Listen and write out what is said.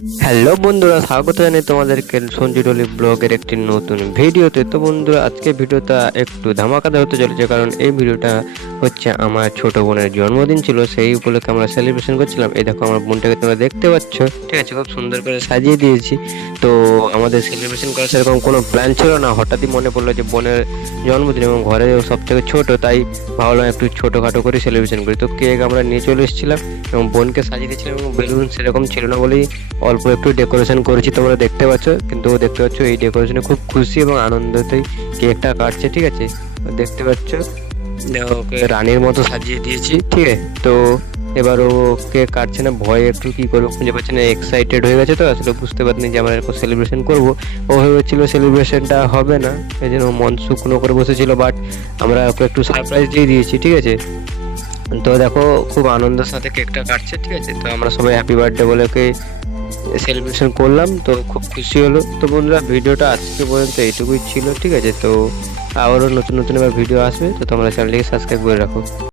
Hello বন্ধুরা, স্বাগত জানাই তোমাদেরকে সঞ্জু ডলি ব্লগের একটি নতুন ভিডিওতে। তো বন্ধুরা, আজকে ভিডিওটা একটু ধামাকাদার হতে চলেছে, কারণ এই ভিডিওটা হচ্ছে আমার ছোট বোনের জন্মদিন ছিল, সেই উপলক্ষে আমরা সেলিব্রেশন করছিলাম। এই দেখো আমার বোনটাকে তোমরা দেখতে পাচ্ছ, ঠিক আছে, খুব সুন্দর করে সাজিয়ে দিয়েছি। তো আমাদের সেলিব্রেশন করার সেরকম কোনো প্ল্যান ছিল না, হঠাৎই মনে পড়লো যে বোনের জন্মদিন এবং ঘরে সব থেকে ছোট, তাই ভাবলাম একটু ছোটোখাটো করে সেলিব্রেশন করি। তো কেক আমরা নিয়ে চলে এসেছিলাম এবং বোনকে সাজিয়ে দিয়েছিলাম, এবং বেলুন সেরকম ছিল না বলেই অল্প একটু ডেকোরেশন করেছি, তোমরা দেখতে পাচ্ছ। কিন্তু দেখতে পাচ্ছ এই ডেকোরেশনে খুব খুশি এবং আনন্দতেই কেকটা কাটছে, ঠিক আছে, দেখতে পাচ্ছ। ওকে রানীর মতো সাজিয়ে দিয়েছি, ঠিক আছে। তো এবার ও কেক কাটছে না, ভয়ে একটু কি করবো খুঁজে পাচ্ছে না, এক্সাইটেড হয়ে গেছে, তো আসলে বুঝতে পারিনি যে আমরা এরকম সেলিব্রেশন করবো। ও ভেবেছিল সেলিব্রেশনটা হবে না, এই জন্য মন শুকনো করে বসেছিল, বাট আমরা ওকে একটু সারপ্রাইজ দিয়ে দিয়েছি, ঠিক আছে। তো দেখো খুব আনন্দের সাথে কেকটা কাটছে, ঠিক আছে। তো আমরা সবাই হ্যাপি বার্থডে বলে ওকে সেলিব্রেশন করলাম, তো খুব খুশি হলো। তো বন্ধুরা, ভিডিওটা আজকে পর্যন্ত এইটুকুই ছিল, ঠিক আছে। তো আবারও নতুন নতুন এবার ভিডিও আসবে, তো তোমরা চ্যানেলটিকে সাবস্ক্রাইব করে রাখো।